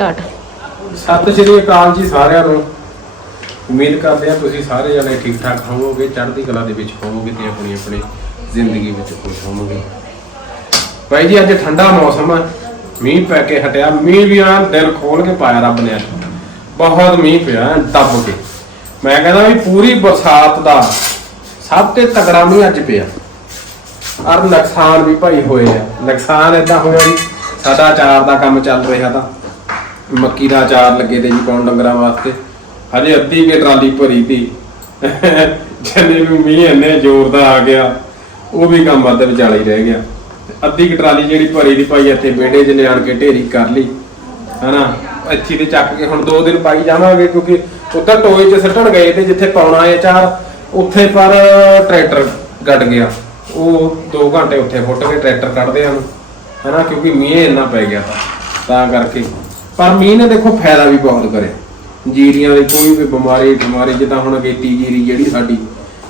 Start. ਸਤਿ ਸ਼੍ਰੀ ਅਕਾਲ ਜੀ ਸਾਰਿਆਂ ਨੂੰ। ਉਮੀਦ ਕਰਦੇ ਹਾਂ ਤੁਸੀਂ ਸਾਰੇ ਜਣੇ ਠੀਕ ਠਾਕ ਹੋਵੋਗੇ, ਚੜ੍ਹਦੀ ਕਲਾ ਦੇ ਵਿੱਚ ਹੋਵੋਗੇ ਤੇ ਆਪਣੀ ਆਪਣੀ ਜ਼ਿੰਦਗੀ ਵਿੱਚ ਖੁਸ਼ ਹੋਵੋਗੇ। ਭਾਈ ਜੀ, ਅੱਜ ਠੰਡਾ ਮੌਸਮ ਹੈ ਮੀਂਹ ਪੈ ਕੇ ਹਟਿਆ। ਮੀਂਹ ਵੀ ਆ ਦਿਲ ਖੋਲ ਕੇ ਪਾਇਆ ਰੱਬ ਨੇ ਅੱਜ। ਬਹੁਤ ਮੀਂਹ ਪਿਆ ਐਨ ਦੱਬ ਕੇ। ਮੈਂ ਕਹਿੰਦਾ ਵੀ ਪੂਰੀ ਬਰਸਾਤ ਦਾ ਸਭ ਤੇ ਤਕੜਾ ਮੀਂਹ ਅੱਜ ਪਿਆ। ਔਰ ਨੁਕਸਾਨ ਵੀ ਭਾਈ ਹੋਏ ਆ। ਨੁਕਸਾਨ ਇਦਾਂ ਹੋਇਆ ਵੀ ਸਾਡਾ ਅਚਾਰ ਦਾ ਕੰਮ ਚੱਲ ਰਿਹਾ ਤਾਂ। ਮੱਕੀ ਦਾ ਅਚਾਰ ਲੱਗੇ ਤੇ ਜੀ ਪਾਉਣ ਡੰਗਰਾਂ ਵਾਸਤੇ। ਹਜੇ ਅੱਧੀ ਕੇ ਟਰਾਲੀ ਭਰੀ ਤੀ। ਜਨੇ ਨੂੰ ਮੀਂਹ ਇੰਨੇ ਜ਼ੋਰ ਦਾ ਆ ਗਿਆ, ਉਹ ਵੀ ਕੰਮ ਅੱਧ ਵਿਚਾਲੇ ਹੀ ਰਹਿ ਗਿਆ। ਅੱਧੀ ਕਿ ਟਰਾਲੀ ਜਿਹੜੀ ਭਰੀ ਦੀ ਭਾਈ ਇੱਥੇ ਵਿਹੜੇ 'ਚ ਲਿਆਣ ਕੇ ਢੇਰੀ ਕਰ ਲਈ। ਹਨਾ? ਇੱਥੇ ਤੇ ਚੱਕ ਕੇ ਹੁਣ ਦੋ ਦਿਨ ਪਾਈ ਜਾਵਾਂਗੇ ਕਿਉਂਕਿ ਉੱਧਰ ਟੋਏ 'ਚ ਸੱਟਣ ਗਏ ਤੇ ਜਿੱਥੇ ਪਾਉਣਾ ਹੈ ਚਾਰ, ਉੱਥੇ ਪਰ ਟਰੈਕਟਰ ਗੱਡ ਗਿਆ। ਉਹ 2 ਘੰਟੇ ਉੱਥੇ ਫੁੱਟ ਕੇ ਟਰੈਕਟਰ ਕੱਢਦੇ ਹਨ। ਹਨਾ? ਕਿਉਂਕਿ ਮੀਂਹ ਇੰਨਾ ਪੈ ਗਿਆ ਤਾਂ ਕਰਕੇ ਪਰ ਮੀਂਹ ਨੇ ਦੇਖੋ ਫਾਇਦਾ ਵੀ ਬਹੁਤ ਕਰਿਆ। ਜੀਰੀਆਂ ਦੀ ਕੋਈ ਵੀ ਬਿਮਾਰੀ ਬਿਮਾਰੀ ਜਿੱਦਾਂ ਹੁਣ ਅਗੇਤੀ ਜੀਰੀ ਜਿਹੜੀ ਸਾਡੀ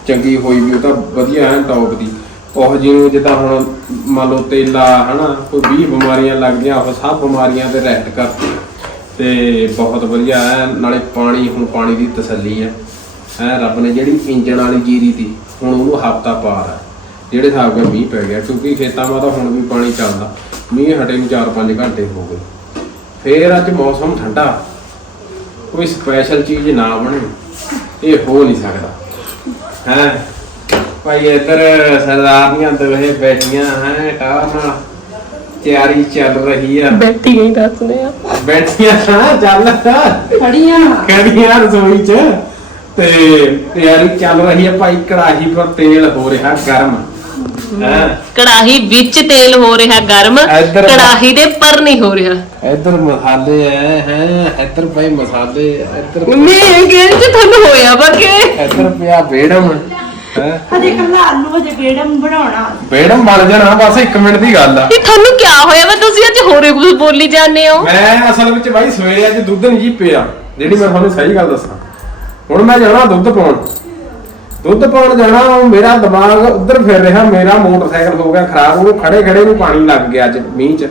ਚੰਗੀ ਹੋਈ ਵੀ ਉਹ ਤਾਂ ਵਧੀਆ ਹੈ ਟੌਪ ਦੀ। ਉਹ ਜਿਹਨੂੰ ਜਿੱਦਾਂ ਹੁਣ ਮੰਨ ਲਓ ਤੇਲਾ, ਹਨਾ, ਕੋਈ 20 ਬਿਮਾਰੀਆਂ ਲੱਗਦੀਆਂ ਉਹ ਸਭ ਬਿਮਾਰੀਆਂ ਤੇ ਰਹਿਤ ਕਰਦੀ ਤੇ ਬਹੁਤ ਵਧੀਆ ਹੈ, ਨਾਲੇ ਪਾਣੀ, ਹੁਣ ਪਾਣੀ ਦੀ ਤਸੱਲੀ ਹੈ। ਹੈ, ਰੱਬ ਨੇ ਜਿਹੜੀ ਇੰਜਣ ਵਾਲੀ ਜੀਰੀ ਦੀ ਹੁਣ ਉਹਨੂੰ ਹਫਤਾ ਪਾਰ ਹੈ। ਜਿਹੜੇ ਹਿਸਾਬ ਨਾਲ ਮੀਂਹ ਪੈ ਗਿਆ, ਕਿਉਂਕਿ ਖੇਤਾਂ 'ਮਾ ਤਾਂ ਹੁਣ ਵੀ ਪਾਣੀ ਚੱਲਦਾ। ਮੀਂਹ ਹਟੇ ਨੂੰ 4-5 ਘੰਟੇ ਹੋ ਗਏ। ਫੇਰ ਅੱਜ ਮੌਸਮ ਠੰਡਾ। ਕੋਈ ਸਪੈਸ਼ਲ ਚੀਜ਼ ਨਾ ਬਣੇ। ਇਹ ਹੋ ਨਹੀਂ ਸਕਦਾ। ਹੈ? ਭਾਈ ਇੱਧਰ ਸਰਦਾਰਨੀਆਂ ਦੋਹੇ ਬੈਠੀਆਂ ਹੈ ਟਾਰ ਤਿਆਰੀ ਚੱਲ ਰਹੀ ਆ। ਬੈਠੀ ਗਈ ਦੱਸਦੇ ਆ। ਬੈਠੀਆਂ ਹਾਂ ਚੱਲ। ਖੜੀਆਂ। ਖੜੀਆਂ ਰਸੋਈ 'ਚ। ਤੇ ਤਿਆਰੀ ਚੱਲ ਰਹੀ ਹੈ ਭਾਈ ਕੜਾਹੀ ਪਰ ਤੇਲ ਹੋ ਰਿਹਾ ਗਰਮ। ਹੈ? ਕੜਾਹੀ ਵਿੱਚ ਤੇਲ ਹੋ ਰਿਹਾ ਗਰਮ। ਇੱਧਰ- ਕੜਾਹੀ ਦੇ ਪਰ ਨਹੀਂ ਹੋ ਰਿਹਾ। ਇੱਧਰ ਮਸਾਲੇ ਐ ਹੈ ਇੱਧਰ ਭਾਈ ਮਸਾਲੇ ਇੱਧਰ ਮੰਮੀ ਇਹ ਗੇਮ ਚ ਤੁਹਾਨੂੰ ਹੋਇਆ ਬਾਕੀ ਇੱਧਰ ਪਿਆ ਬੇੜਮ ਹੈ। ਹਜੇ ਕੱਲਾ ਆਲੂ ਹਜੇ ਗੇੜਮ ਬਣਾਉਣਾ। ਬੇੜਮ ਬਣ ਜਾਣਾ ਬਸ 1 ਮਿੰਟ ਦੀ ਗੱਲ ਆ। ਇਹ ਤੁਹਾਨੂੰ ਕੀ ਹੋਇਆ ਵਾ? ਤੁਸੀਂ ਅੱਜ ਹੋਰੇ ਕੁਝ ਬੋਲੀ ਜਾਂਦੇ ਹੋ? ਮੈਂ ਅਸਲ ਵਿੱਚ ਭਾਈ ਸਵੇਰੇ ਅੱਜ ਦੁੱਧ ਨਹੀਂ ਜੀ ਪਿਆ ਜਿਹੜੀ ਮੈਂ ਤੁਹਾਨੂੰ ਸਹੀ ਗੱਲ ਦੱਸਾਂ। ਹੁਣ ਮੈਂ ਜਾਣਾ ਦੁੱਧ ਪਾਉਣ। ਦੁੱਧ ਪਾਉਣ ਜਾਣਾ ਉਹ ਮੇਰਾ ਦਿਮਾਗ ਉੱਧਰ ਫਿਰ ਰਿਹਾ ਮੇਰਾ ਮੋਟਰਸਾਈਕਲ ਹੋ ਗਿਆ ਖਰਾਬ ਉਹਨੂੰ ਖੜੇ ਖੜੇ ਨੂੰ ਪਾਣੀ ਲੱਗ ਗਿਆ ਅੱਜ ਮੀਂਹ 'ਚ।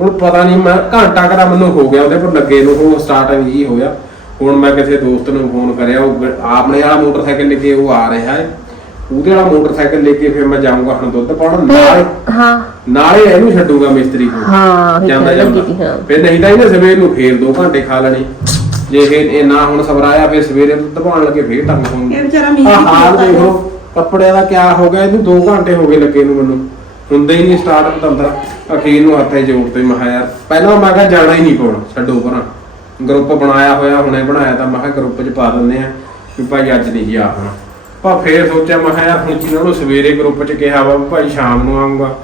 ਹੁਣ ਪਤਾ ਨਹੀਂ ਮੈਂ ਘੰਟਾ ਕਰਾ ਮੈਨੂੰ ਹੋ ਗਿਆ ਉਹਦੇ ਪਰ ਲੱਗੇ ਨੂੰ ਉਹ ਸਟਾਰਟ ਨਹੀਂ ਹੋਇਆ। ਹੁਣ ਮੈਂ ਕਿਸੇ ਦੋਸਤ ਨੂੰ ਫੋਨ ਕਰਿਆ ਉਹ ਆਪਣੇ ਵਾਲਾ ਮੋਟਰਸਾਈਕਲ ਲੈ ਕੇ ਉਹ ਆ ਰਿਹਾ ਹੈ। ਉਹਦੇ ਵਾਲਾ ਮੋਟਰਸਾਈਕਲ ਲੈ ਕੇ ਫਿਰ ਮੈਂ ਜਾਊਂਗਾ ਹੁਣ ਦੁੱਧ ਪਾਉਣ ਨਾਲੇ ਹਾਂ। ਨਾਲੇ ਇਹਨੂੰ ਛੱਡੂਗਾ ਮਿਸਤਰੀ ਕੋਲ। ਹਾਂ ਜਾਂਦਾ ਜਾਂਦਾ। ਫਿਰ ਨਹੀਂ ਤਾਂ ਇਹਨੇ ਸਵੇਰ ਨੂੰ ਫੇਰ 2 ਘੰਟੇ ਖਾ ਲੈਣੇ। ਜੇ ਫਿਰ ਇਹ ਨਾ ਹੁਣ ਸਬਰਾਇਆ ਫਿਰ ਸਵੇਰੇ ਦੁੱਧ ਪਾਉਣ ਲੱਗੇ ਫੇਰ ਟੰਗ ਹੋਊਗੀ ਇਹ ਵਿਚਾਰਾ ਮੀਂਹ ਹਾਲ ਦੇਖੋ ਕੱਪੜਿਆਂ ਦਾ ਕਿਆ ਹੋ ਗਿਆ ਇਹਨੂੰ 2 ਘੰਟੇ ਹੋ ਗਏ ਲੱਗੇ ਨੂੰ ਮੈਨੂੰ। ਹੁੰਦਾ ਹੀ ਨਹੀਂ ਸਟਾਰਟ ਪਤੰਦਰ ਅਖੀਰ ਨੂੰ ਹੱਥੇ ਜੋੜ ਤੇ ਮਹਾ ਯਾਰ, ਪਹਿਲਾਂ ਮੈਂ ਕਿਹਾ ਜਾਣਾ ਹੀ ਨਹੀਂ ਪਾਉਣਾ ਛੱਡੋ ਪਰਾਂ। ਗਰੁੱਪ ਬਣਾਇਆ ਹੋਇਆ, ਹੁਣੇ ਬਣਾਇਆ ਤਾਂ ਮੈਂ ਕਿਹਾ ਗਰੁੱਪ 'ਚ ਪਾ ਦਿੰਦੇ ਆ ਵੀ ਭਾਈ ਅੱਜ ਨਹੀਂ ਜੀ ਆਉਣਾ ਪਰ ਫੇਰ ਸੋਚਿਆ, ਮੈਂ ਕਿਹਾ, ਯਾਰ, ਹੁਣ ਜਿਹਨਾਂ ਨੂੰ ਸਵੇਰੇ ਗਰੁੱਪ 'ਚ ਕਿਹਾ ਵਾ ਭਾਈ ਸ਼ਾਮ ਨੂੰ ਆਉਂਗਾ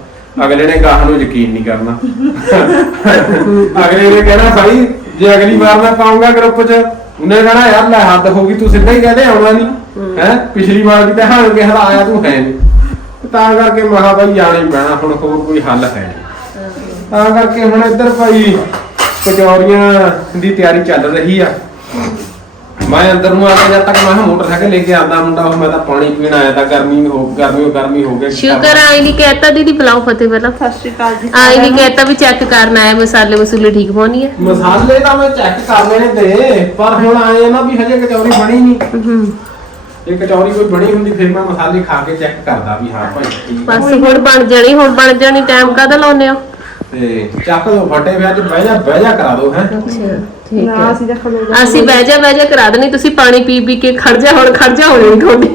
ਅਗਲੇ ਨੇ ਗਾਹ ਨੂੰ ਯਕੀਨ ਨਹੀਂ ਕਰਨਾ। ਅਗਲੇ ਨੇ ਕਹਿਣਾ, ਭਾਈ, ਜੇ ਅਗਲੀ ਵਾਰ ਮੈਂ ਪਾਉਂਗਾ ਗਰੁੱਪ 'ਚ, ਉਹਨੇ ਕਹਿਣਾ, ਯਾਰ, ਲੈ ਹੱਦ ਹੋ ਗਈ, ਤੂੰ ਸਿੱਧਾ ਹੀ ਕਹਦੇ ਆਉਣਾ ਨਹੀਂ। ਹੈ? ਪਿਛਲੀ ਵਾਰ ਵੀ ਤਾਂ ਹਾਂ, ਕਿਹਾ, ਆਇਆ ਤੂੰ ਹੈ ਨਹੀਂ। ਤਾਂ ਕਰਕੇ ਮਹਾ ਭਾਈ ਜਾਣਾ ਹੀ ਪੈਣਾ ਹੁਣ ਹੋਰ ਕੋਈ ਹੱਲ ਹੈ ਨਹੀਂ। ਤਾਂ ਕਰਕੇ ਹੁਣ ਇੱਧਰ ਭਾਈ ਕਚੌਰੀਆਂ ਦੀ ਤਿਆਰੀ ਚੱਲ ਰਹੀ ਆ। ਮੈਂ ਅੰਦਰ ਨੂੰ ਆ ਕੇ ਜਦ ਤੱਕ ਮੈਂ ਕਿਹਾ ਮੋਟਰਸਾਈਕਲ ਲੈ ਕੇ ਆਂਦਾ ਮੁੰਡਾ ਉਹ ਮੈਂ ਤਾਂ ਪਾਣੀ ਪੀਣ ਆਇਆ ਤਾਂ ਗਰਮੀ ਹੋ ਗਰਮੀ ਗਰਮੀ ਹੋ ਗਈ। ਸ਼ੁਕਰ ਆਈ ਨਹੀਂ ਕਹਿਤਾ ਦੀਦੀ ਬੁਲਾਓ ਫਤਿਹ ਪਹਿਲਾਂ। ਸਤਿ ਸ਼੍ਰੀ ਅਕਾਲ ਜੀ। ਆਈ ਨਹੀਂ ਕਹਿਤਾ ਵੀ ਚੈੱਕ ਕਰਨਾ ਹੈ ਮਸਾਲੇ ਮਸੂਲੇ ਠੀਕ ਪਾਉਣੀ ਹੈ ਮਸਾਲੇ ਤਾਂ ਮੈਂ ਚੈੱਕ ਕਰ ਲੈਣੇ ਤੇ ਪਰ ਹੁਣ ਆਏ ਨਾ ਵੀ ਹਜੇ ਕਚੌਰੀ ਬਣੀ ਨਹੀਂ ਹੂੰ ਜੇ ਕਚੌਰੀ ਕੋਈ ਬਣੀ ਹੁੰਦੀ ਫਿਰ ਮੈਂ ਮਸਾਲੇ ਖਾ ਕੇ ਚੈੱਕ ਕਰਦਾ ਵੀ ਹਾਂ ਭਾਈ ਠੀਕ ਆ। ਬਸ ਹੁਣ ਬਣ ਜਾਣੀ ਹੁਣ ਬਣ ਜਾਣੀ ਟਾਈਮ ਕਾਹਦਾ ਲਾਉਨੇ ਹੋ? ਤੇ ਚੱਕ ਦੋ ਫਟੇ ਵੀ ਅੱਜ ਬਹਿ ਜਾ ਬਹਿ ਜਾ ਕਰਾ ਦੋ ਹੈ। ਅੱਛਾ ਠੀਕ ਨਾ ਹੈ ਅਸੀਂ ਤਾਂ ਖਲੋ ਜਾ ਅਸੀਂ ਬਹਿ ਜਾ ਬਹਿ ਜਾ ਕਰਾ ਦੇਣੀ ਤੁਸੀਂ ਪਾਣੀ ਪੀ ਪੀ ਕੇ ਖੜ ਜਾ ਹੁਣ ਖੜ ਜਾ ਹੋ ਜਾਣੀ ਤੁਹਾਡੀ।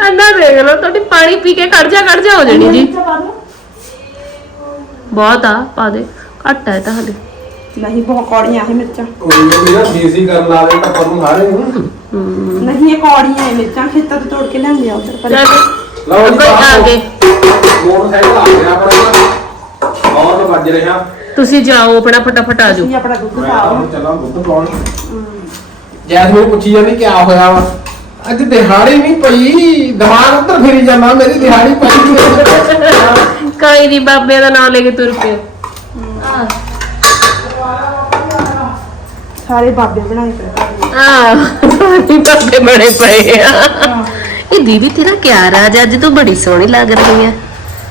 ਅੰਨਾ ਦੇਖ ਲਓ ਤੁਹਾਡੀ ਪਾਣੀ ਪੀ ਕੇ ਖੜ ਜਾ ਖੜ ਜਾ ਹੋ ਜਾਣੀ ਜੀ। ਬਹੁਤ ਆ ਪਾ ਦੇ। ਘੱਟ ਹੈ ਤਾਂ ਹਲੇ। ਨਹੀਂ ਬਹੁਤ ਕੌੜੀਆਂ ਇਹ ਮਿਰਚਾਂ। ਕੋਈ ਵੀ ਨਾ ਸੀਸੀ ਕਰਨ ਲਾ ਦੇ ਤਾਂ ਪਰੂ ਹਾਰੇ ਨੂੰ। ਨਹੀਂ ਇਹ ਕੌੜੀਆਂ ਇਹ ਮਿਰਚਾਂ ਖੇਤਾਂ ਤੋਂ ਤੋੜ ਕੇ ਲਿਆਂਦੀਆਂ ਉਧਰ ਪਰ ਲਓ ਜੀ ਆ ਗਏ ਮੋਟਰਸਾਈਕਲ ਆ ਗਿਆ ਆਪਣਾ। ਬਹੁਤ ਵੱਜ ਰਿਹਾ ਤੁਸੀਂ ਜਾਓ ਆਪਣਾ ਫਟਾਫਟ ਆ ਜਾਓ। ਤੁਸੀਂ ਆਪਣਾ ਦੁੱਧ ਪਾਓ ਹੁਣ ਚੱਲਾਂ ਦੁੱਧ ਪਾਉਣ। ਜੈਸਮੀਨ ਪੁੱਛੀ ਜਾਂਦੀ ਕਿਆ ਹੋਇਆ ਵਾ? ਅੱਜ ਦਿਹਾੜੀ ਨਹੀਂ ਪਈ। ਦਿਮਾਗ ਉੱਧਰ ਫਿਰੀ ਜਾਂਦਾ ਮੇਰੀ ਦਿਹਾੜੀ ਪਈ। ਨਹੀਂ ਕੋਈ ਨਹੀਂ ਬਾਬੇ ਦਾ ਨਾਮ ਲੈ ਕੇ ਤੁਰ ਪਿਓ। ਸਾਰੇ ਬਾਬੇ ਬਣਾਏ ਪਏ ਆ। ਸਾਰੇ ਬਾਬੇ ਬੜੇ ਪਏ ਆ। ਇਹ ਦੀਦੀ ਤੇਰਾ ਕਿਆ ਰਾਜ ਅੱਜ ਤੂੰ ਬੜੀ ਸੋਹਣੀ ਲੱਗ ਰਹੀ ਹੈ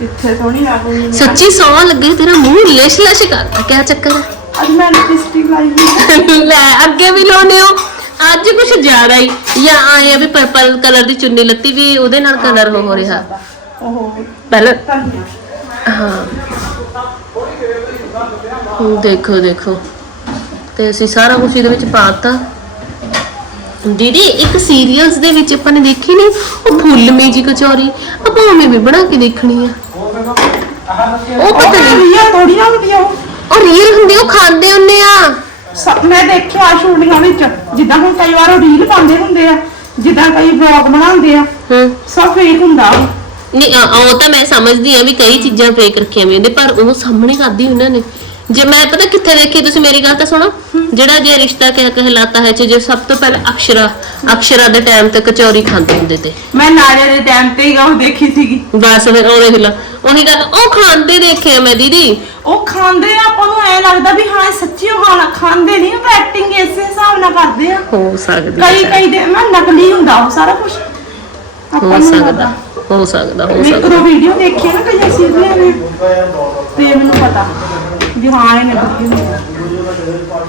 ਇੱਥੇ ਸੋਹਣੀ ਲੱਗ ਰਹੀ ਹੈ ਸੱਚੀ ਸੋਹਣਾ ਲੱਗੇ ਤੇਰਾ ਮੂੰਹ ਲਿਸ਼ ਲਿਸ਼ ਕਰਦਾ ਕਿਆ ਚੱਕਰ ਹੈ ਅੱਜ ਮੈਂ ਲਿਪਸਟਿਕ ਲਾਈ ਹੋਈ। ਲੈ ਅੱਗੇ ਵੀ ਲਾਉਨੇ ਹੋ। ਅੱਜ ਕੁਝ ਜ਼ਿਆਦਾ ਹੀ। ਜਾਂ ਆਏ ਆ ਵੀ ਪਰਪਲ ਕਲਰ ਦੀ ਚੁੰਨੀ ਲੱਤੀ ਵੀ ਉਹਦੇ ਨਾਲ ਕਲਰ ਹੋ ਰਿਹਾ। ਉਹ ਪਹਿਲਾਂ ਧਨੀਆ। ਹਾਂ। ਦੇਖੋ ਦੇਖੋ। ਤੇ ਅਸੀਂ ਸਾਰਾ ਕੁਝ ਇਹਦੇ ਵਿੱਚ ਪਾਤਾ ਦੀਦੀ ਇੱਕ ਸੀਰੀਅਲਸ ਦੇ ਵਿੱਚ ਆਪਾਂ ਨੇ ਦੇਖੀ ਨਹੀਂ ਉਹ ਫੁੱਲਮੀ ਜੀ ਕਚੌਰੀ ਆਪਾਂ ਉਵੇਂ ਵੀ ਬਣਾ ਕੇ ਦੇਖਣੀ ਆ। ਉਹ ਪਤਾ ਨਹੀਂ ਰੀਆ ਥੋੜੀ ਨਾ ਹੁੰਦੀ ਆ ਉਹ। ਉਹ ਰੀਲ ਹੁੰਦੀ ਉਹ ਖਾਂਦੇ ਹੁੰਦੇ ਆ। ਸ- ਮੈਂ ਦੇਖਿਆ ਸ਼ੂਟਿੰਗਾਂ ਵਿੱਚ ਜਿੱਦਾਂ ਹੁਣ ਕਈ ਵਾਰ ਉਹ ਰੀਲ ਪਾਉਂਦੇ ਹੁੰਦੇ ਆ ਜਿੱਦਾਂ ਕਈ ਵਲੌਗ ਬਣਾਉਂਦੇ ਆ ਹੂੰ। ਸਭ ਫੇਕ ਹੁੰਦਾ ਉਹ। ਨਹੀਂ ਆ- ਉਹ ਤਾਂ ਮੈਂ ਸਮਝਦੀ ਆ ਵੀ ਕਈ ਚੀਜ਼ਾਂ ਫੇਕ ਰੱਖੀਆਂ ਵੀ ਹੁੰਦੇ ਪਰ ਉਹ ਸਾਹਮਣੇ ਕਰਦੀ ਉਹਨਾਂ ਨੇ। ਜੇ ਮੈਂ ਪਤਾ ਕਿੱਥੇ ਦੇਖੀ ਤੁਸੀਂ ਮੇਰੀ ਗੱਲ ਤਾਂ ਸੁਣੋ। ਜਿਹੜਾ ਜੇ ਰਿਸ਼ਤਾ ਕਹਿ ਕਹਿਲਾਤਾ ਹੈ ਜੇ ਸਭ ਤੋਂ ਪਹਿਲਾਂ ਅਕਸ਼ਰਾ ਅਕਸ਼ਰਾ ਦੇ ਟਾਈਮ ਤੇ ਕਚੌਰੀ ਖਾਂਦੇ ਹੁੰਦੇ ਤੇ। ਮੈਂ ਨਾਲੇ ਦੇ ਟਾਈਮ ਤੇ ਹੀ ਉਹ ਦੇਖੀ ਸੀਗੀ। ਬਸ ਫਿਰ ਉਹ ਦੇਖ ਲਾ ਉਹੀ ਗੱਲ ਉਹ ਖਾਂਦੇ ਦੇਖੇ ਆ ਮੈਂ ਦੀਦੀ। ਉਹ ਖਾਂਦੇ ਆ ਆਪਾਂ ਨੂੰ ਐ ਲੱਗਦਾ ਵੀ ਹਾਂ ਸੱਚੀ ਉਹ ਖਾਣਾ ਖਾਂਦੇ ਨਹੀਂ ਉਹ ਐਕਟਿੰਗ ਇਸੇ ਹਿਸਾਬ ਨਾਲ ਕਰਦੇ ਆ। ਹੋ ਸਕਦੀ ਕਈ ਕਈ ਦੇ ਮੈਂ ਨਕਲੀ ਹੁੰਦਾ ਉਹ ਸਾਰਾ ਕੁਝ ਹੋ ਸਕਦਾ ਹੋ ਸਕਦਾ ਹੋ ਮੈਂ ਇੱਕ ਸਕਦਾ। ਦੋ ਵੀਡੀਓ ਦੇਖੀ ਨਾ ਕਈ ਸੀਰੀਆਂ ਨੇ। ਤੇ ਮੈਨੂੰ ਪਤਾ। ਨਕਲੀ ਹੁੰਦਾ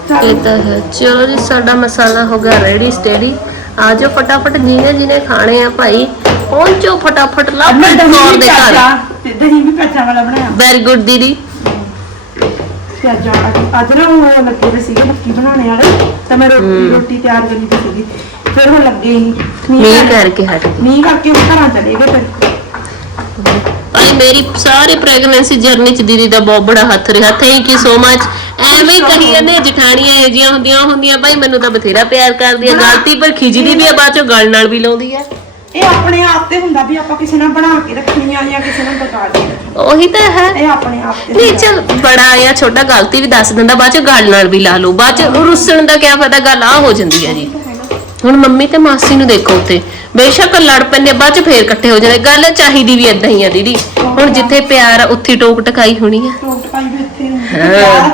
ਚੱਲ ਇਹ ਤਾਂ ਹੈ। ਚਲੋ ਜੀ ਸਾਡਾ ਮਸਾਲਾ ਹੋ ਗਿਆ ਰੈਡੀ ਸਟੇਡੀ ਆ ਜਾਓ ਫਟਾਫਟ ਜਿਹਨੇ ਜਿਹਨੇ ਖਾਣੇ ਆ ਭਾਈ ਪਹੁੰਚੋ ਫਟਾਫਟ ਅੱਜ ਲੱਭ ਕੌਰ ਵੀ ਦੇ ਘਰ। ਤੇ ਦਹੀਂ ਵੀ ਪਿਆਜ਼ਾਂ ਵਾਲਾ ਬਣਾਇਆ। ਵੈਰੀ ਗੁੱਡ ਦੀਦੀ। ਵਾਲਾ। ਅੱਜ ਨਾ ਉਹ ਲੱਗੇ ਹੋਏ ਸੀਗੇ ਮੱਕੀ ਬਣਾਉਣੇ ਵਾਲੇ ਤਾਂ ਮੈਂ ਰੋਟੀ ਰੋਟੀ ਤਿਆਰ ਕਰੀ ਦੀ ਸੀਗੀ। ਫਿਰ ਉਹ ਲੱਗੇ ਹੀ ਮੀਂਹ ਕਰਕੇ ਹਟ ਗਈ। ਮੀਂਹ ਕਰਕੇ ਉਹ ਘਰਾਂ ਚਲੇ ਗਏ ਫਿਰ। ਭਾਈ ਮੇਰੀ ਸਾਰੀ ਪ੍ਰੈਗਨੈਂਸੀ ਜਰਨੀ ਚ ਦੀਦੀ ਦਾ ਬਹੁਤ ਬੜਾ ਹੱਥ ਰਿਹਾ। ਥੈਂਕ ਯੂ ਸੋ ਮਚ ਐਵੇਂ ਕਹੀ ਜਾਂਦੇ ਆ, ਜਠਾਣੀਆਂ ਇਹ ਜੀਆਂ ਹੁੰਦੀਆਂ ਹੁੰਦੀਆਂ ਭਾਈ ਮੈਨੂੰ ਤਾਂ ਬਥੇਰਾ ਪਿਆਰ ਕਰਦੀ ਆ। ਗਲਤੀ ਪਰ ਖਿਜਦੀ ਵੀ ਆ ਬਾਅਦ ਚੋਂ ਗਲ ਨਾਲ ਵੀ ਲਾਉਂਦੀ ਆ। ਇਹ ਆਪਣੇ ਆਪ ਤੇ ਹੁੰਦਾ ਵੀ ਆਪਾਂ ਕਿਸੇ ਨਾਲ ਬਣਾ ਕੇ ਰੱਖਣੀ ਆ ਜਾਂ ਕਿਸੇ ਨਾਲ ਪਕਾ ਕੇ ਰੱਖਣੀ ਉਹੀ ਤਾਂ ਹੈ। ਇਹ ਆਪਣੇ ਆਪ ਤੇ ਨਹੀਂ ਹੁੰਦਾ। ਚਲ ਬੜਾ ਜਾਂ ਛੋਟਾ ਗਲਤੀ ਵੀ ਦੱਸ ਦਿੰਦਾ ਬਾਅਦ ਚ ਗਲ ਨਾਲ ਵੀ ਲਾ ਲਓ। ਬਾਅਦ ਚ ਰੁੱਸਣ ਦਾ ਕਿਆ ਪਤਾ ਗੱਲ ਆ ਹੋ ਜਾਂਦੀ ਹੈ ਜੀ। ਹੁਣ ਮੰਮੀ ਤੇ ਮਾਸੀ ਨੂੰ ਦੇਖੋ ਉੱਤੇ ਬੇਸ਼ੱਕ ਲੜ ਪੈਂਦੇ ਬਾਅਦ ਚ ਫੇਰ ਇਕੱਠੇ ਹੋ ਜਾਂਦੇ। ਗੱਲ ਚਾਹੀਦੀ ਵੀ ਇਦਾਂ ਹੀ ਆ ਦੀਦੀ। ਹੁਣ ਜਿੱਥੇ ਪਿਆਰ ਆ, ਉੱਥੇ ਟੋਕ ਟਕਾਈ ਹੋਣੀ ਆ। ਟੋਕ ਟਕਾਈ ਵੀ ਇੱਥੇ ਹਾਂ।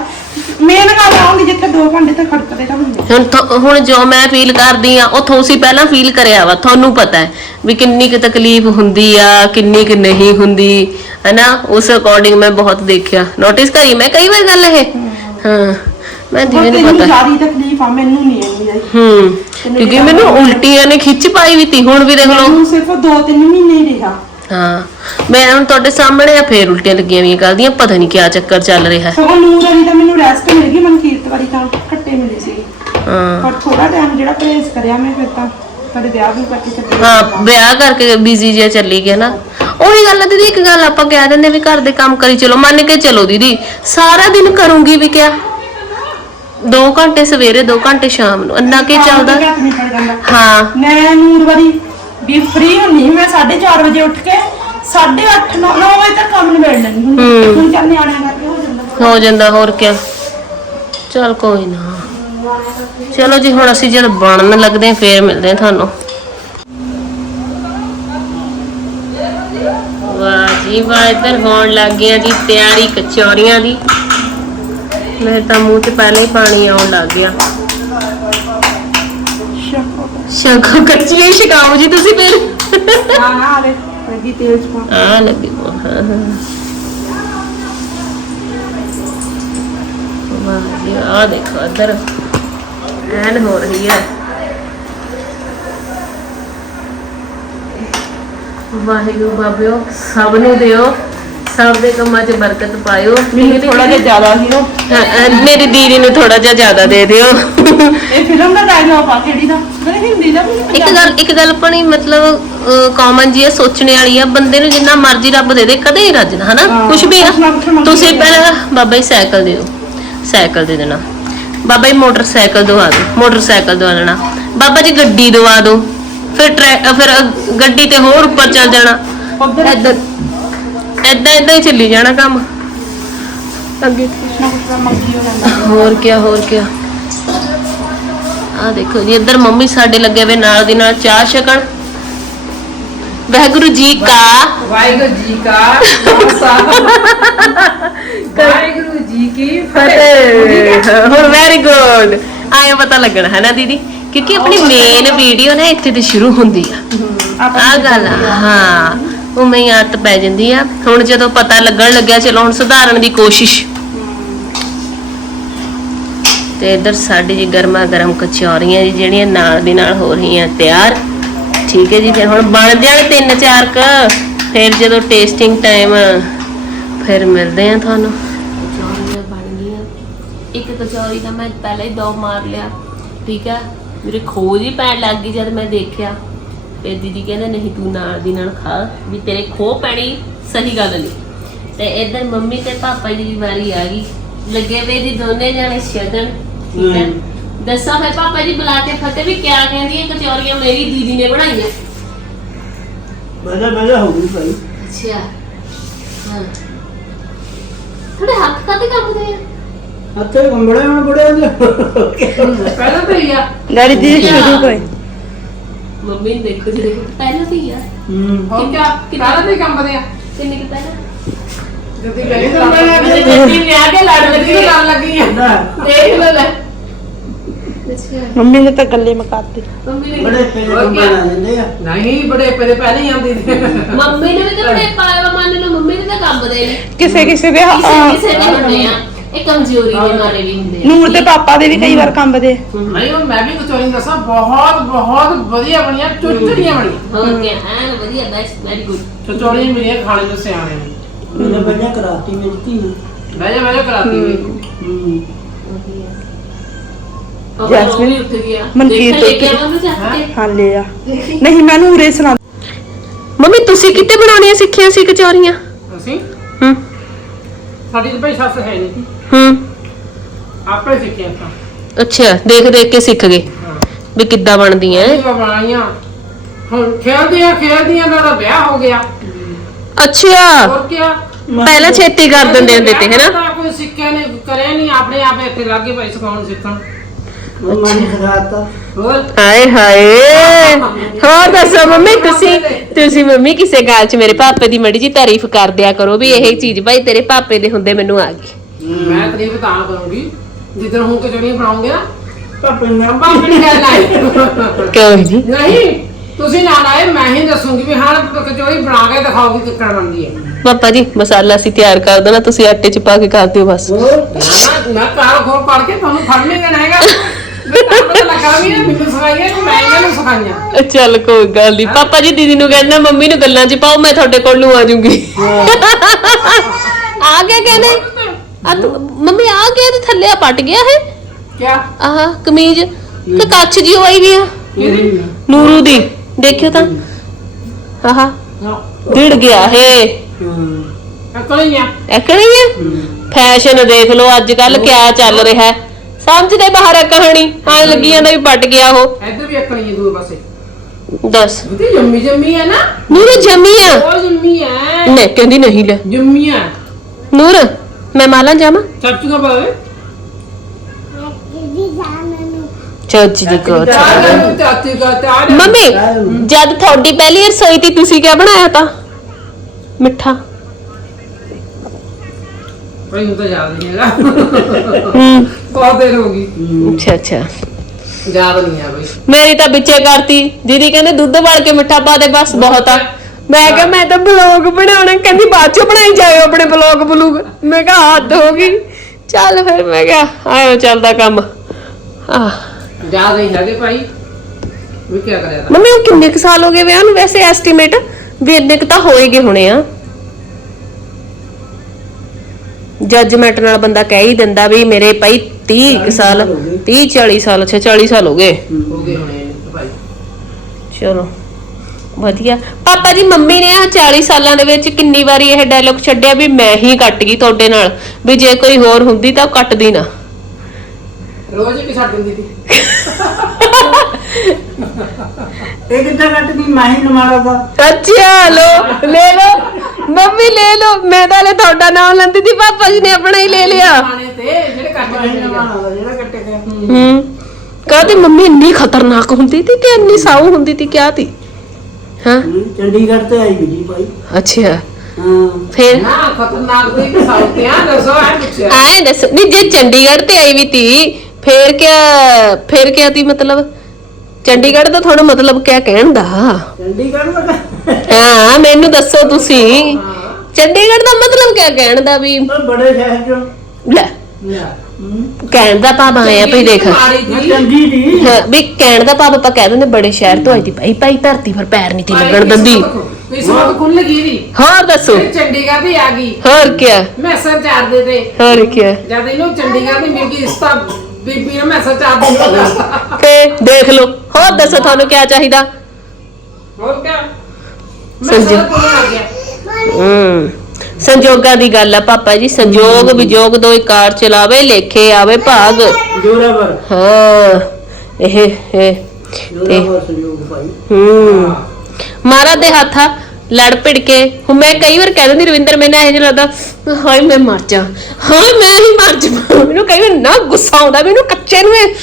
ਮੇਨ ਗੱਲ ਆਉਂਦੀ ਜਿੱਥੇ ਦੋ ਘੰਟੇ ਤੱਕ ਖੜਕਦੇ ਤਾਂ ਹੁੰਦੇ। ਹੁਣ ਥੋ- ਹੁਣ ਜੋ ਮੈਂ ਫੀਲ ਕਰਦੀ ਆ ਉਹ ਤੁਸੀਂ ਪਹਿਲਾਂ ਫੀਲ ਕਰਿਆ ਵਾ ਤੁਹਾਨੂੰ ਪਤਾ ਹੈ ਵੀ ਕਿੰਨੀ ਕੁ ਤਕਲੀਫ ਹੁੰਦੀ ਆ ਕਿੰਨੀ ਕੁ ਨਹੀਂ ਹੁੰਦੀ। ਹੈਨਾ? ਉਸ ਅਕੋਰਡਿੰਗ ਮੈਂ ਬਹੁਤ ਦੇਖਿਆ। ਨੋਟਿਸ ਕਰੀ ਮੈਂ ਕਈ ਵਾਰ ਗੱਲ ਇਹ? ਹਾਂ। ਮੈਂ ਬਹੁਤ ਦੀਦੀ ਨੂੰ ਪਤਾ। ਜ਼ਿਆਦਾ ਤਕਲੀਫ ਆ ਮੈਨੂੰ ਨਹੀਂ ਇੰਨੀ ਆਈ। ਹੂੰ ਕਿਉਂਕਿ ਮੈਨੂੰ ਉਲਟੀਆਂ ਨੇ ਖਿੱਚ ਪਾਈ ਵੀ ਤੀ ਹੁਣ ਵੀ ਦੇਖ ਲਓ। ਮੈਨੂੰ ਸਿਰਫ 2-3 ਮਹੀਨੇ ਹੀ ਰਿਹਾ। ਹਾਂ ਮੈਂ ਹੁਣ ਤੁਹਾਡੇ ਸਾਹਮਣੇ ਆ ਫੇਰ ਉਲਟੀਆਂ ਲੱਗੀਆਂ ਵੀਆਂ ਕਰਦੀਆਂ ਪਤਾ ਨਹੀਂ ਕਿਆ ਚੱਕਰ ਚੱਲ ਰਿਹਾ। ਹੈ ਸਗੋਂ ਨੂਰ ਵਾਲੀ ਤਾਂ ਮੈਨੂੰ ਰੈਸਟ ਮਿਲ ਗਈ ਮਨ ਕੀਰਤ ਵਾਲੀ ਤਾਂ ਘੱਟੇ ਮਿਲੀ ਸੀ। ਹਾਂ। ਪਰ ਥੋੜਾ ਟਾਈਮ ਜਿਹੜਾ ਪਰਹੇਜ਼ ਕਰਿਆ ਮੈਂ ਫਿਰ ਤਾਂ ਤੁਹਾਡੇ ਵਿਆਹ ਵੀ ਕਰਕੇ ਚੱਲੀ ਹਾਂ ਵਿਆਹ ਕਰਕੇ ਬਿਜ਼ੀ ਜਿਹਾ ਚੱਲੀ ਗਿਆ ਨਾ ਉਹੀ ਗੱਲ ਆ ਦੀਦੀ ਇੱਕ ਗੱਲ ਆਪਾਂ ਕਹਿ ਦਿੰਦੇ ਵੀ ਘਰ ਦੇ ਕੰਮ ਕਰੀ ਚਲੋ ਮੰਨ ਕੇ ਚਲੋ ਦੀਦੀ ਸਾਰਾ ਦਿਨ ਕਰੂੰਗੀ ਵੀ ਕਿਆ? 2 ਘੰਟੇ ਸਵੇਰੇ 2 ਘੰਟੇ ਸ਼ਾਮ ਨੂੰ। ਇੰਨਾ ਕੀ ਚੱਲਦਾ? ਹਾਂ ਮੈਂ ਨੂਰ ਵਾਲੀ ਵੀ ਫ੍ਰੀ ਹੁੰਨੀ ਮੈਂ 4:30 ਵਜੇ ਉੱਠ ਕੇ 8:30 9 ਵਜੇ ਤੱਕ ਕੰਮ ਨਿਬੇੜ ਲੈਂਦੀ ਹੁੰਦੀ। ਹੁਣ ਚੱਲ ਨਿਆਣਿਆਂ ਕਰਕੇ ਹੋ ਜਾਂਦਾ। ਹੋ ਜਾਂਦਾ ਹੋਰ ਕਿਆ। ਚਲ ਕੋਈ ਨਾ। ਚਲੋ ਜੀ ਹੁਣ ਅਸੀਂ ਜਦ ਬਣਨ ਲੱਗਦੇ ਫੇਰ ਮਿਲਦੇ ਤੁਹਾਨੂੰ। ਵਾਹ ਜੀ ਵਾਹ ਇੱਧਰ ਹੋਣ ਲੱਗ ਗਿਆ ਜੀ ਤਿਆਰੀ ਕਚੌਰੀਆਂ ਦੀ। ਮੇਰੇ ਤਾਂ ਮੂੰਹ 'ਚ ਪਹਿਲਾਂ ਹੀ ਪਾਣੀ ਆਉਣ ਲੱਗ ਗਿਆ। ਸ਼ਕੋ ਕੱਚੀਆਂ ਹੀ ਛਕਾਓ ਜੀ ਤੁਸੀਂ ਫਿਰ। ਹਾਂ ਨਾ ਆਲੇ ਲੱਗੀ ਤੇਲ ਚ ਪਾ ਆ ਲੱਗੀ ਹਾਂ। ਵਾਹ ਜੀ ਆ ਦੇਖੋ ਇੱਧਰ। ਐਨ ਹੋ ਰਹੀ ਹੈ। ਵਾਹਿਗੁਰੂ ਬਾਬਿਓ, ਸਭ ਨੂੰ ਦਿਓ। ਸਭ ਦੇ ਕੰਮਾਂ 'ਚ ਬਰਕਤ ਪਾਇਓ। ਮੈਨੂੰ ਥੋੜਾ ਜਿਹਾ ਜ਼ਿਆਦਾ ਸੀ ਅਹ, ਮੇਰੀ ਦੀਦੀ ਨੂੰ ਥੋੜਾ ਜਿਹਾ ਜ਼ਿਆਦਾ ਦੇ ਦਿਓ। ਇਹ ਫਿਲਮ ਦਾ ਡਾਇਲੌਗ ਆ ਕਿਹੜੀ ਦਾ? ਹਿੰਦੀ ਇੱਕ ਗੱਲ ਇੱਕ ਗੱਲ ਆਪਣੀ ਮਤਲਬ ਕਾਮਨ ਜੀ ਹੈ ਸੋਚਣੇ ਵਾਲੀ ਆ ਬੰਦੇ ਨੂੰ ਜਿੰਨਾ ਮਰਜ਼ੀ ਰੱਬ ਦੇ ਦੇ ਕਦੇ ਹੀ ਰੱਜਣਾ ਹਨਾ? ਕੁਝ ਵੀ ਆ ਨਾ ਤੁਸੀਂ। ਪਹਿਲਾਂ ਬਾਬਾ ਜੀ ਸਾਈਕਲ ਦੇ ਦਿਓ ਸਾਈਕਲ ਦੇ ਦੇਣਾ। ਬਾਬਾ ਜੀ ਮੋਟਰਸਾਈਕਲ ਦਵਾ ਦਿਓ ਮੋਟਰਸਾਈਕਲ ਦਵਾ ਦੇਣਾ ਬਾਬਾ ਜੀ ਗੱਡੀ ਦਵਾ ਦਿਓ ਫਿਰ ਫਿਰ ਗੱਡੀ ਤੇ ਹੋਰ ਉੱਪਰ ਚੱਲ ਜਾਣਾ। ਉੱਧਰ ਏਦਾਂ ਏਦਾਂ ਹੀ ਚੱਲੀ ਜਾਣਾ ਕੰਮ। ਅੱਗੇ ਕੁਛ ਨਾ ਕੁਛ ਮੰਗੀ ਹੋ ਜਾਂਦਾ ਹੋਰ ਕੀ ਹੋਰ ਕੀ ਆ ਦੇਖੋ ਜੀ ਇੱਧਰ ਮੰਮੀ ਸਾਡੇ ਲੱਗੇ ਵੇ ਨਾਲ ਦੀ ਨਾਲ ਚਾਹ ਛਕਣ। ਵਾਹਿਗੁਰੂ ਜੀ ਕਾ ਵਾਹਿਗੁਰੂ ਜੀ ਕਾ ਖਾਲਸਾ। ਵਾਹਿਗੁਰੂ ਜੀ ਕੀ ਫਤਿਹ। ਹੁਣ ਵੈਰੀ ਗੁੱਡ ਆਇਆ ਪਤਾ ਲੱਗਣਾ ਹੈ ਨਾ ਦੀਦੀ? ਕਿਉਂਕਿ ਆਪਣੀ ਮੇਨ ਵੀਡੀਓ ਨਾ ਇੱਥੇ ਤੇ ਸ਼ੁਰੂ ਹੁੰਦੀ ਆ। ਆ ਗੱਲ ਆ, ਹਾਂ। ਉਵੇਂ ਹੀ ਆਦਤ ਪੈ ਜਾਂਦੀ ਆ। ਹੁਣ ਜਦੋਂ ਪਤਾ ਲੱਗਣ ਲੱਗਿਆ, ਚਲੋ ਹੁਣ ਸੁਧਾਰਨ ਦੀ ਕੋਸ਼ਿਸ਼। ਤੇ ਇੱਧਰ ਸਾਡੀ ਜੀ ਗਰਮਾ ਗਰਮ ਕਚੌਰੀਆਂ ਜੀ, ਜਿਹੜੀਆਂ ਨਾਲ ਦੀ ਨਾਲ ਹੋ ਰਹੀਆਂ ਤਿਆਰ। ਠੀਕ ਹੈ ਜੀ, ਫਿਰ ਹੁਣ ਬਣ ਜਾਣ ਤਿੰਨ ਚਾਰ ਕ। ਫਿਰ ਜਦੋਂ ਟੇਸਟਿੰਗ ਟਾਈਮ ਫਿਰ ਮਿਲਦੇ ਆ ਤੁਹਾਨੂੰ। ਕਚੌਰੀਆਂ ਬਣ ਗਈਆਂ। ਇੱਕ ਕਚੌਰੀ ਦਾ ਮੈਂ ਪਹਿਲਾਂ ਹੀ ਦੋ ਮਾਰ ਲਿਆ। ਠੀਕ ਆ ਮੇਰੇ ਖੋਜ ਹੀ ਪੈਣ ਲੱਗ ਗਈ ਜਦ ਮੈਂ ਦੇਖਿਆ। ਤੇ ਦੀਦੀ ਕਹਿੰਦੇ ਨਹੀਂ ਤੂੰ ਨਾਲ ਦੀ ਨਾਲ ਖਾ ਵੀ ਤੇਰੇ ਖੋ ਪੈਣੀ ਸਹੀ ਗੱਲ ਨਹੀਂ। ਤੇ ਇੱਧਰ ਮੰਮੀ ਤੇ ਪਾਪਾ ਜੀ ਦੀ ਵਾਰੀ ਆ ਗਈ। ਲੱਗੇ ਵੇ ਜੀ ਦੋਨੇ ਜਾਣੇ ਛੱਡਣ ਠੀਕ ਹੈ। ਦੱਸਾਂ ਫਿਰ ਪਾਪਾ ਜੀ ਬੁਲਾ ਕੇ ਫਤਿਹ ਵੀ ਕਿਆ ਕਹਿੰਦੀ ਹੈ ਕਚੌਰੀਆਂ ਮੇਰੀ ਦੀਦੀ ਨੇ ਬਣਾਈਆਂ। ਬਜਾ ਬਜਾ ਹੋ ਗਈ ਭਾਈ ਅੱਛਾ। ਹਾਂ। ਥੋੜੇ ਹੱਥ ਕਾਤੇ ਕੰਬਦੇ ਆ? ਹੱਥੇ ਕੰਬੜੇ ਹੁਣ ਬੜੇ ਦੇ। ਪਹਿਲਾਂ ਤਾਂ ਹੀ ਆ। ਡੈਡੀ ਦੀ ਸ਼ੁਰੂ ਤੋਂ ਹੀ। ਮੰਮੀ ਨੂੰ ਦੇਖੋ ਜੀ ਦੇਖੋ ਪਹਿਲਾਂ ਵੀ ਆ। ਹੂੰ ਹੋ ਗਿਆ ਪਹਿਲਾਂ ਤਾਂ ਹੀ ਕੰਬਦੇ ਆ। ਕਿੰਨੇ ਕਿ ਪਹਿਲਾਂ? ਜਦੀ ਗਏ ਤਾਂ ਮੈਂ ਮੇਰੇ ਵਿਆਹ ਕੇ ਲੜ ਲੱਗੀ ਲੜ ਲੱਗੀ ਆ। ਨਾ ਦੇਖ ਲੋ ਲੈ। ਅੱਛਾ। ਮੰਮੀ ਨੇ ਤਾਂ ਗੱਲੇ ਮਕਾਤੇ। ਮੰਮੀ ਨੇ ਬੜੇ ਕੰਬੇ ਨਾ ਦਿੰਦੇ ਆ? ਨਹੀਂ ਬੜੇ ਪਹਿਲੇ ਪਹਿਲੇ ਹੀ ਆਉਂਦੀ ਸੀ। ਮੰਮੀ ਨੇ ਵੀ ਤਾਂ ਬੜੇ ਪਾਇਆ ਮੰਨ ਲਓ ਮੰਮੀ ਨੇ ਤਾਂ ਕੰਬਦੇ ਨੇ। ਕਿਸੇ ਕਿਸੇ ਦੇ ਕਿਸੇ ਹਾਂ, ਕਿਸੇ ਦੇ ਹੁੰਦੇ ਆ। ਇਹ ਕਮਜ਼ੋਰੀ ਦੇ ਮਾਰੇ ਵੀ ਹੁੰਦੇ ਆ। ਨੂਰ ਦੇ ਪਾਪਾ ਦੇ ਵੀ ਕਈ ਵਾਰ ਕੰਬਦੇ। ਨਹੀਂ ਉਹ ਮੈਂ ਵੀ ਕਚੌਰੀ ਦੱਸਾਂ ਬਹੁਤ ਬਹੁਤ ਵਧੀਆ ਬਣੀਆਂ ਚੁੱਚੜੀਆਂ ਬਣੀਆਂ। ਹੋਰ ਕੀ ਐਨ ਵਧੀਆ ਬੈਸਟ ਵੈਰੀ ਗੁੱਡ ਕਚੌਰੀਆਂ ਮਿਲੀਆਂ ਖਾਣੇ ਨੂੰ ਸਿਆਣੇ ਨੂੰ। ਉਹਨੇ ਬਜਾ ਕਰਾਤੀ ਮੇਰੀ ਧੀ ਨੂੰ। ਬਹਿ ਜਾ ਬਹਿ ਜਾ ਕਰਾਤੀ ਵੀ ਹੂੰ। ਜੈਸਮੀਨ ਉੱਠ ਗਿਆ। ਮਨਕੀਰ ਦੇਖਿਆ ਤੋਂ ਲੈ ਕੇ ਆਵਾਂਗੇ ਚੱਕ ਕੇ ਹਾਂ ਲੈ ਆ ਨਹੀਂ ਮੈਂ ਨੂਰੇ ਸੁਣਾ ਮੰਮੀ ਤੁਸੀਂ ਕਿੱਥੇ ਬਣਾਉਣੀਆਂ ਸਿੱਖੀਆਂ ਸੀ ਕਚੌਰੀਆਂ? ਅਸੀਂ? ਹੂੰ। ਸਾਡੀ ਤਾਂ ਭਾਈ ਸੱਸ ਹੈ ਨਹੀਂ। ਸੀ ਹੂੰ। ਆਪੇ ਸਿੱਖਿਆ ਤਾਂ ਅੱਛਾ ਦੇਖ ਦੇਖ ਕੇ ਸਿੱਖ ਗਏ। ਹਾਂ। ਵੀ ਕਿੱਦਾਂ ਬਣਦੀਆਂ ਇਹ ਬਣਾਈਆਂ ਹੁਣ ਖੇਡਦੀਆਂ ਖੇਡਦੀਆਂ ਇਹਨਾਂ ਦਾ ਵਿਆਹ ਹੋ ਗਿਆ। ਅੱਛਾ। ਹੋਰ ਕੀ ਪਹਿਲਾਂ ਛੇਤੀ ਕਰ ਦਿੰਦੇ ਹੁੰਦੇ ਤੇ ਹੈਨਾ? ਤਾਂ ਕੋਈ ਸਿੱਖਿਆ ਨੇ ਕਰਿਆ ਨਹੀਂ ਆਪਣੇ ਆਪ ਇੱਥੇ ਲੱਗੇ ਭਾਈ ਸਿਖਾਉਣ ਸਿੱਖਣ। ਮਨ ਖਰਾਤਾ ਹੋਰ? ਹਾਏ ਹਾਏ। ਹੋਰ ਦੱਸੋ ਮੰਮੀ ਤੁਸੀਂ ਤੁਸੀਂ ਮੰਮੀ ਕਿਸੇ ਗੱਲ 'ਚ ਮੇਰੇ ਪਾਪੇ ਦੀ ਮੜੀ ਜੀ ਤਾਰੀਫ ਕਰ ਦਿਆ ਕਰੋ ਵੀ ਇਹ ਚੀਜ਼ ਭਾਈ ਤੇਰੇ ਪਾਪੇ ਦੇ ਹੁੰਦੇ ਮੈਨੂੰ ਆ ਗਈ। ਮੈਂ ਤਾਰੀਫ ਤਾਂ ਕਰੂੰਗੀ। ਜਿੱਦਣ ਹੁਣ ਕਚੌੜੀਆਂ ਬਣਾਉਂਗੇ ਨਾ ਪਾਪੇ ਨੇ ਆਪਣੀ ਗੱਲ ਆਏ ਕਿਉਂ ਜੀ? ਨਹੀਂ ਤੁਸੀਂ ਨਾਲ ਆਏ ਮੈਂ ਹੀ ਦੱਸੂਗੀ ਵੀ ਹਾਂ ਕਚੌੜੀ ਬਣਾ ਕੇ ਦਿਖਾਓਗੀ ਕਿੱਕਣ ਬਣਦੀ ਹੈ। ਪਾਪਾ ਜੀ ਮਸਾਲਾ ਅਸੀਂ ਤਿਆਰ ਕਰ ਦੇਣਾ ਤੁਸੀਂ ਆਟੇ 'ਚ ਪਾ ਕੇ ਕਰ ਦਿਓ ਬਸ। ਨਾ ਨਾ ਕਾਰ ਖੋਲ ਪੜ ਕੇ ਤੁਹਾਨੂੰ ਫੜ ਨਹੀਂ ਦੇਣਾ ਹੈਗਾ। ਨੂੰ ਚੱਲ ਕੋਈ ਗੱਲ ਨਹੀਂ ਪਾਪਾ ਜੀ ਦੀਦੀ ਨੂੰ ਕਹਿੰਦਾ ਮੰਮੀ ਨੂੰ ਗੱਲਾਂ 'ਚ ਪਾਓ ਮੈਂ ਤੁਹਾਡੇ ਕੋਲ ਨੂੰ ਆ ਜਾਊਂਗੀ ਆ ਗਿਆ ਕਹਿੰਦੇ। ਆ ਤੂੰ- ਮੰਮੀ ਆ ਗਿਆ ਤੇ ਥੱਲੇ ਆ ਪਟ ਗਿਆ ਹੈ ਕਿਆ? ਆਹ ਕਮੀਜ਼। ਤੇ ਕੱਚ ਜੀ ਹੋਈ ਵੀ ਆ। ਨੂਰੂ ਦੀ। ਦੇਖਿਓ ਤਾਂ। ਆਹ ਡਿੜ ਗਿਆ ਹੈ। ਹੂੰ ਅਕਲੀਆਂ ਐਕਣੀ ਹੈ ਫੈਸ਼ਨ ਦੇਖ ਲਓ ਅੱਜ ਕੱਲ ਕਿਆ ਚੱਲ ਰਿਹਾ ਹੈ। ਸਮਝਦੇ ਬਾਹਰ ਆ ਕਹਾਣੀ। ਹਾਂ ਲੱਗੀ ਜਾਂਦਾ ਵੀ ਪਟ ਗਿਆ ਉਹ। ਇੱਧਰ ਵੀ ਅਕਲੀਆਂ ਦੂਏ ਪਾਸੇ। ਦੱਸ। ਉਹਦੀ ਜੰਮੀ ਜੰਮੀ ਹੈ ਨਾ। ਨੂਰ ਜੰਮੀ ਆ। ਉਹ ਜੰਮੀ ਹੈ ਨੇ ਕਹਿੰਦੀ ਨਹੀਂ ਲੈ। ਜੰਮੀ ਹੈ ਨੂਰ। ਮੈਂ ਮਾਲਾਂ ਜਾਵਾਂ ਚਾਚੂ ਦਾ ਬਾਵੇ ਚਾਚੀ ਦੀ ਕੋਲ ਚਾਚੂ ਦਾ ਚਾਚੂ ਮੰਮੀ ਜਦ ਤੁਹਾਡੀ ਪਹਿਲੀ ਰਸੋਈ ਤੀ ਤੁਸੀਂ ਕਿਆ ਬਣਾਇਆ ਤਾਂ? ਮਿੱਠਾ। ਕੋਈ ਨੂੰ ਤਾਂ ਯਾਦ ਨਹੀਂ ਹੈਗਾ। ਹੂੰ। ਬਹੁਤ ਦੇਰ ਹੋ ਗਈ। ਅੱਛਾ ਅੱਛਾ। ਯਾਦ ਨਹੀਂ ਆ ਬਈ। ਮੇਰੀ ਤਾਂ ਵਿੱਚੇ ਕਰਤੀ। ਦੀਦੀ ਕਹਿੰਦੇ ਦੁੱਧ ਵਾਲ ਕੇ ਮਿੱਠਾ ਪਾ ਦੇ ਬਸ ਬਹੁਤ ਆ। ਮੈਂ ਕਿਹਾ ਮੈਂ ਤਾਂ ਬਲੌਗ ਬਣਾਉਣਾ ਕਹਿੰਦੀ ਬਾਅਦ ਚੋਂ ਬਣਾਈ ਜਾਇਓ ਆਪਣੇ ਬਲੌਗ ਬਲੂਗ ਮੈਂ ਕਿਹਾ ਹੱਦ ਹੋ ਗਈ। ਚੱਲ ਫਿਰ ਮੈਂ ਕਿਹਾ ਆਇਓ ਚੱਲਦਾ ਕੰਮ। ਆ ਯਾਦ ਨਹੀਂ ਹੈਗੇ ਭਾਈ। ਵੀ ਕੀ ਕਰਿਆ ਤਾ। ਮੰਮੀ ਉਹ ਕਿੰਨੇ ਕੁ ਸਾਲ ਹੋ ਗਏ ਵਿਆਹ ਨੂੰ? ਵੈਸੇ ਐਸਟੀਮੇਟ ਵੀ ਇੰਨੇ ਕੁ ਤਾਂ ਹੋਏ ਗਏ ਹੋਣੇ ਆ। ਜੱਜਮੈਂਟ ਨਾਲ ਬੰਦਾ ਕਹਿ ਹੀ ਦਿੰਦਾ ਵੀ ਮੇਰੇ ਭਾਈ 30 ਕੁ ਸਾਲ 30 40 ਸਾਲ ਅੱਛਾ 40 ਸਾਲ ਹੋ ਗਏ। ਹੋ। ਗਏ ਹੋਣੇ ਭਾਈ। ਚਲੋ। ਵਧੀਆ। ਪਾਪਾ ਜੀ ਮੰਮੀ ਨੇ ਆ 40 ਸਾਲਾਂ ਦੇ ਵਿੱਚ ਕਿੰਨੀ ਵਾਰੀ ਇਹ ਡਾਇਲੌਗ ਛੱਡਿਆ ਵੀ ਮੈਂ ਹੀ ਕੱਟ ਗਈ ਤੁਹਾਡੇ ਨਾਲ ਵੀ ਜੇ ਕੋਈ ਹੋਰ ਹੁੰਦੀ ਤਾਂ ਉਹ ਕੱਟਦੀ ਨਾ। ਰੋਜ਼ ਹੀ ਛੱਡ ਦਿੰਦੀ ਸੀ। ਇਹ ਕਿੱਦਾਂ ਕੱਟਦੀ? ਮੈਂ ਹੀ ਨਮਾਲਾ ਦਾ ਅੱਛਾ ਲੋ ਲੈ ਲੋ ਮੰਮੀ ਲੈ ਲੋ ਮੈਂ ਤਾਂ ਹਲੇ ਤੁਹਾਡਾ ਨਾਮ ਲੈਂਦੀ ਸੀ ਪਾਪਾ ਜੀ ਨੇ ਆਪਣਾ ਹੀ ਲੈ ਲਿਆ। ਖਾਣੇ ਤੇ ਜਿਹੜੇ ਕੱਟ ਮੈਂ ਹੀ ਕੇ ਨਮਾਲਾ ਦਾ ਜਿਹੜਾ ਕੱਟੇ ਗਿਆ ਹੂੰ। ਕਹਦੀ ਮੰਮੀ ਇੰਨੀ ਖਤਰਨਾਕ ਹੁੰਦੀ ਸੀ ਤੇ ਇੰਨੀ ਸਾਊ ਹੁੰਦੀ ਸੀ ਕਿਆ ਤੀ? ਹਾਂ? ਚੰਡੀਗੜ੍ਹ ਤੇ ਆਈ ਵੀ ਜੀ ਭਾਈ। ਅੱਛਾ। ਹਾਂ। ਫਿਰ? ਨਾ ਖਤਰਨਾਕ ਦੇ ਕਿ ਸਾਉਤਿਆਂ ਦੱਸੋ ਐ ਪੁੱਛਿਆ। ਆਏ ਦੱਸ ਨਹੀਂ ਜੇ ਚੰਡੀਗੜ੍ਹ ਤੇ ਆਈ ਵੀ ਤੀ ਫੇਰ ਕਿਆ ਫੇਰ ਕਿਆ ਤੀ ਮਤਲਬ? ਚੰਡੀਗੜ੍ਹ ਦਾ ਥੋੜਾ ਮਤਲਬ ਕਿਆ ਕਹਿਣ ਦਾ? ਚੰਡੀਗੜ੍ਹ ਦਾ ਹਾਂ ਮੈਨੂੰ ਦੱਸੋ ਤੁਸੀਂ। ਚੰਡੀਗੜ੍ਹ ਦਾ ਮਤਲਬ ਕਿਆ ਕਹਿਣ ਦਾ ਵੀ? ਬੜੇ ਸ਼ਹਿਰ ਚੋਂ। ਲੈ ਕਹਿਣ ਦਾ ਭਾਵ ਆਇਆ ਭਈ ਦੇਖ। ਚੰਗੀ ਦੀ ਹਾਂ, ਵੀ ਕਹਿਣ ਦਾ ਭਾਵ ਆਪਾਂ ਕਹਿ ਦਿੰਦੇ ਬੜੇ ਸ਼ਹਿਰ ਤੋਂ ਆਈ ਦੀ ਭਾਈ। ਭਾਈ ਧਰਤੀ ਪਰ ਪੈਰ ਨਹੀਂ ਤੀ ਲੱਗਣ ਦਿੰਦੀ। ਕਿਸਮਤ ਖੁੱਲ ਗਈ ਦੀ ਹੋਰ ਦੱਸੋ। ਫਿਰ ਚੰਡੀਗੜ੍ਹ ਦੀ ਆ ਗਈ। ਹੋਰ ਕੀ ਮੈਂ ਸਰ ਚਾਰ ਦੇ ਤੇ। ਹੋਰ ਕੀ ਜਦ ਇਹਨੂੰ ਚੰਡੀਗੜ੍ਹ ਦੀ ਮਿਲ ਗਈ ਇਸ ਤਾਂ ਬੀਬੀ ਨੇ ਮੈਂ ਸਰ ਚਾਰ ਦੇ ਦਿੱਤਾ। ਤੇ ਦੇਖ ਲਓ। ਹੋਰ ਦੱਸੋ ਤੁਹਾਨੂੰ ਕੀ ਚਾਹੀਦਾ? ਹੋਰ ਕਿਆ? ਮੈਂ ਸੰਜੂ। ਸਰ ਕੋਲ ਆ ਗਿਆ। ਹੂੰ। ਸੰਜੋਗਾਂ ਦੀ ਗੱਲ ਆ ਪਾਪਾ ਜੀ ਸੰਜੋਗ ਵਿਜੋਗ ਦੋ ਕਾਰ ਚਲਾਵੇ ਲੇਖੇ ਆਵੇ ਭਾਗ। ਜੋਰਾਵਰ। ਹਾਂ ਇਹ ਇਹ ਜੋਰਾਵਰ ਸੰਯੋਗ ਭਾਈ। ਹੂੰ। ਮਹਾਰਾਜ ਦੇ ਹੱਥ ਆ ਲੜ ਭਿੜ ਕੇ ਹੁਣ ਮੈਂ ਕਈ ਵਾਰ ਕਹਿ ਦਿੰਦੀ ਰਵਿੰਦਰ ਮੈਨੂੰ ਇਹ ਜਿਹਾ ਲੱਗਦਾ ਹਾਏ ਮੈਂ ਮਰ ਜਾ। ਹਾਏ ਮੈਂ ਹੀ ਮਰ ਜਾ। ਮੈਨੂੰ ਕਈ ਵਾਰ ਨਾ ਗੁੱਸਾ ਆਉਂਦਾ ਮੈਨੂੰ ਕੱਚੇ ਨੂੰ ਇਹ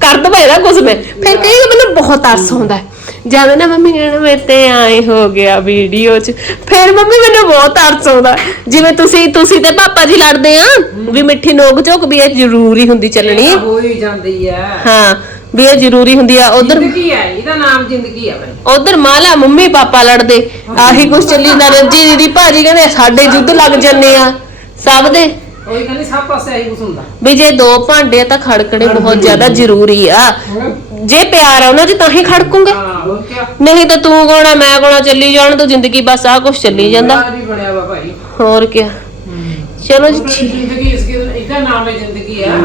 ਕਰ ਦਵਾ ਇਹਦਾ ਕੁਝ ਮੈਂ। ਫਿਰ ਕਈ ਵਾਰ ਮੈਨੂੰ ਬਹੁਤ ਤਰਸ ਆਉਂਦਾ। ਹੈ। ਜਦ ਨਾ ਮੰਮੀ ਕਹਿਣਾ ਮੇਰੇ ਤੇ ਆਏ ਹੋ ਗਿਆ ਵੀਡੀਓ 'ਚ। ਫਿਰ ਮੰਮੀ ਮੈਨੂੰ ਬਹੁਤ ਤਰਸ ਆਉਂਦਾ। ਜਿਵੇਂ ਤੁਸੀਂ ਤੁਸੀਂ ਤੇ ਪਾਪਾ ਜੀ ਲੜਦੇ ਆ ਵੀ ਮਿੱਠੀ ਨੋਕ ਝੋਕ ਵੀ ਇਹ ਜ਼ਰੂਰੀ ਹੁੰਦੀ ਚੱਲਣੀ। ਹੋ ਹੀ ਜਾਂਦੀ ਹੈ ਹਾਂ ਵੀ ਇਹ ਜ਼ਰੂਰੀ ਹੁੰਦੀ ਆ। ਉਧਰ ਜ਼ਿੰਦਗੀ ਹੈ ਇਹਦਾ ਨਾਮ ਜ਼ਿੰਦਗੀ ਹੈ ਬਈ। ਉਧਰ ਮਾਲਾ ਮੰਮੀ ਪਾਪਾ ਲੜਦੇ। ਆਹੀ ਕੁਛ ਚੱਲੀ ਜਾਂਦਾ। ਰਣਜੀ ਦੀਦੀ ਭਾਜੀ ਕਹਿੰਦੇ ਸਾਡੇ ਯੁੱਧ ਲੱਗ ਜੰਨੇ ਆ। ਸਭ ਦੇ। ਉਹੀ ਕਹਿੰਦੀ ਸਭ ਪਾਸੇ ਆਹੀ ਕੁਛ ਹੁੰਦਾ। ਵੀ ਜੇ ਦੋ ਭਾਂਡੇ ਆ ਤਾਂ ਖੜਕਣੇ ਬਹੁਤ ਜ਼ਿਆਦਾ ਜ਼ਰੂਰੀ ਆ। ਜੇ ਪਿਆਰ ਆ ਉਹਨਾਂ 'ਚ ਤਾਂ ਹੀ ਖੜਕੂਗੇ। ਹਾਂ ਹੋਰ ਕਿਆ ਨਹੀਂ ਤਾਂ ਤੂੰ ਕੋਣਾ ਮੈਂ ਕੋਣਾ ਚੱਲੀ ਜਾਣ ਤੂੰ ਜ਼ਿੰਦਗੀ ਬਸ ਆ ਕੁਛ ਚੱਲੀ ਜਾਂਦਾ। ਪਿਆਰ ਵੀ ਬਣਿਆ ਵਾ ਭਾਈ। ਹੋਰ ਕੀ ਚਲੋ ਜੀ ਜ਼ਿੰਦਗੀ ਇਸ ਇਹਦਾ ਨਾਮ ਹੈ ਜ਼ਿੰਦਗੀ ਹੈ